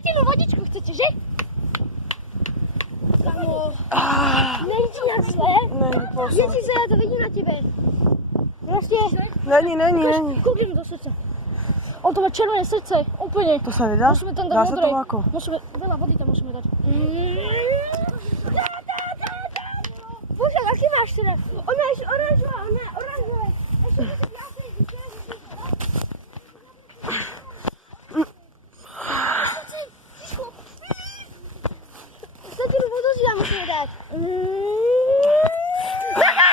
svetenú vodičku chcete, že? Kamo. Není ti na zle? Není, posol. Je ti zle, ja to vidím na tebe. Proste. Není. Kúknem do srdca. On to má červené srdce, úplne. To sa nedá? Musíme tam dať Dá sa to modrej. ako? Veľa vody tam musíme dať. Bože, aký máš teda? Ona je oranžová, ona je oranžová. Ešte to si jasný, Svetinu vodu si tam musíme dať. Taká.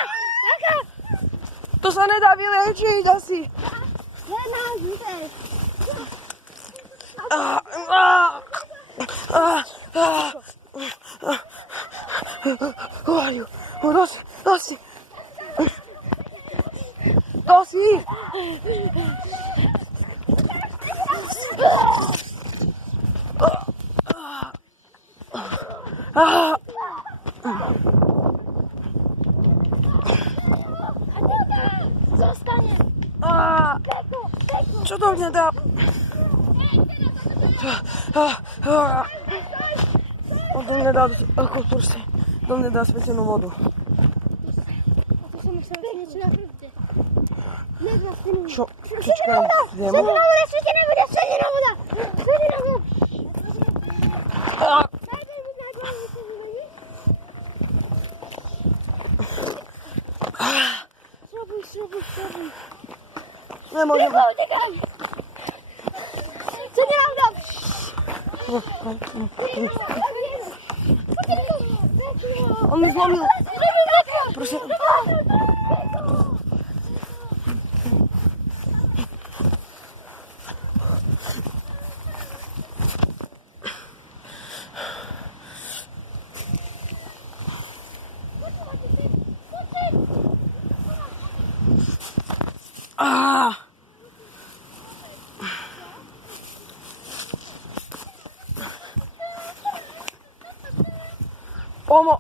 To sa nedá vyliečiť asi. Jedna, zvítaj. Dosť. Zostane. Čo to mňa dá? On to mne dá, ako proste, to mne dá svetenú vodu. A to som ešte niečo na chrbte. Nedá svetenú vodu. Čo? Počkaj, idem. Svetená voda, svetená voda, svetená voda. Svetená voda. Šrobuj. Nemôžem. Utekaj. Svetená voda. On mi zlomil. Prosím. Pomoc!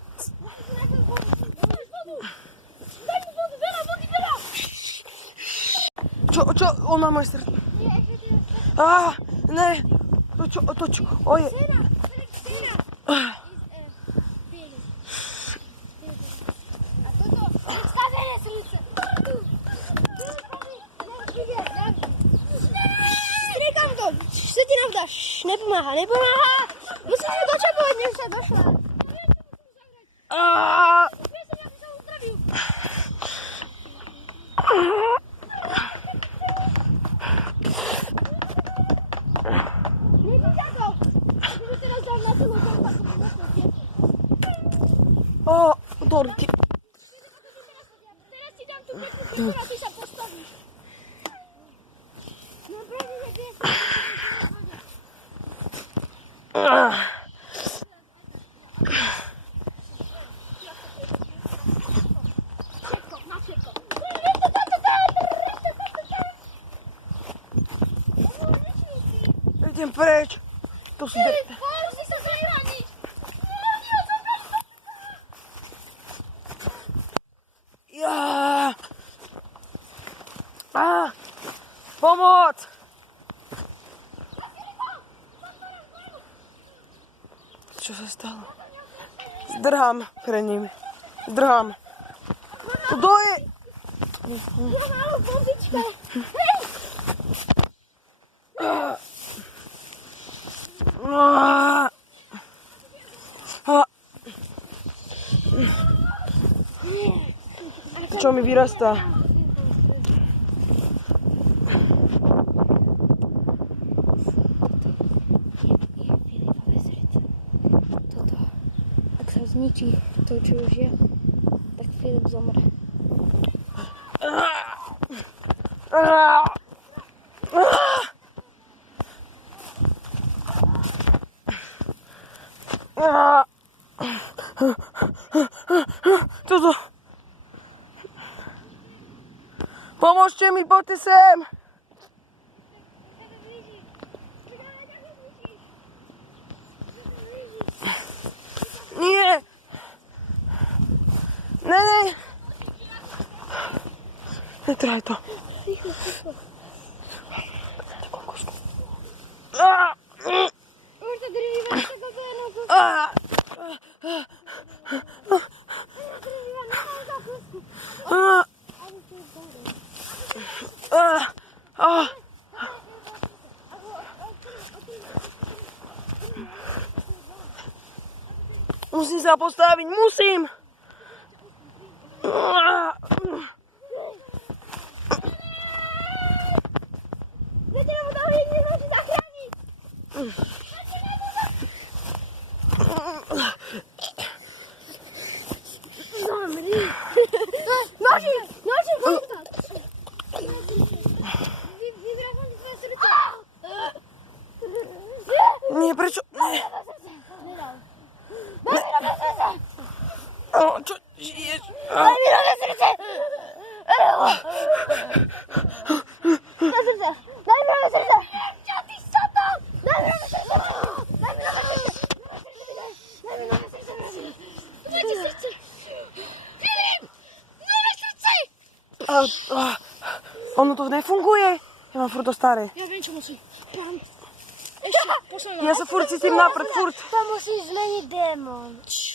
Čo? On má moje srdce. Ne. To čo? Oje. A toto predstavené srdce. Striekam to. Svetená voda. Nepomáha. Musím sa dočapovať, než sa došla. Dorky. Teraz ti dám tú peknú a ty sa postavíš. No pravde, že ty Idem preč. To sú... musí sa zrejvaniť. Pomoc! Čo sa stalo? Zdrhám pre nimi. Zdrhám. Kto je? Ja mám vodička. Čo mi vyrastá? Ak sa zničí to, čo už je, tak Filip zomre. Čo to? Pomôžte mi, poďte sem! Nie! Ne! Netraj to. Ticho. Už to Musím sa postaviť, musím! Veď mu dal jedne noži zachrániť. Noži, poď to. Vybral som ti svoje srdce. Nie, prečo? Nie. Daj mi nové srdce. Čo žiješ? Daj mi nové srdce. Na srdce. Daj mi nové srdce. Čo ty soto? Daj mi nové srdce. Daj mi nové srdce. Daj mi nové srdce. Máte srdce. Filip, nové srdce. Ono to nefunguje. Ja mám furt to staré. Ja viem, čo musí. Ešte, pošlem Ja sa furt cítim napred, furt. To musíš zmeniť démon.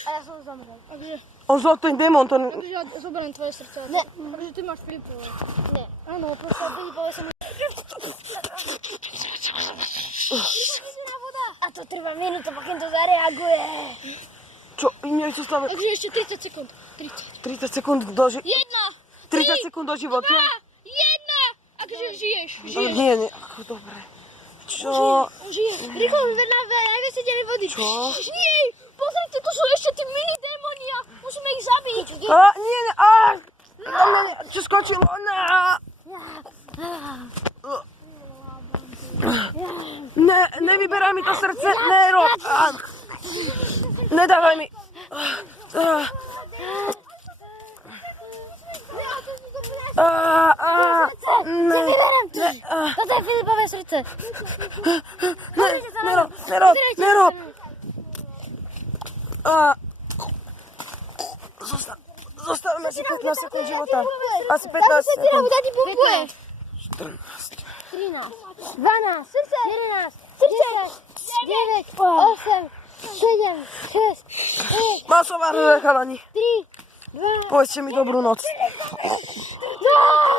A ja som zomrel. Takže Ten démon, to... ja zoberiem tvoje srdce. Ne. Takže ty máš Filipové. Nie. Áno, proste Filipové som... Voda. A to trvá minútu, pokým to zareaguje. Čo? Niečo stane? Takže ešte 30 sekúnd. 30. 30 sekúnd do života. 30 1, sekúnd do života? 2, 1. Akže žiješ. Nie. Dobre. Čo? On žije. Rýchlo, vyber na najvesiteľnej vody. Čo? Nie, pozrite, tu sú ešte tí mini démonia. Musíme ich zabiť. Nie. Na mňa čo skočilo? Nevyberaj mi to srdce. Nerob. Nedávaj mi. Vyberám ti. Toto je Filipové srdce. Nerob. Zostavme si 15 sekúnd života. Asi 15 sekúnd. Dá ti pumpuje. 14. 13, 12, 11, 10, 9, 8, 7, 6, 5, Masová chalani. 3, 2, Povedzte mi dobrú noc. no!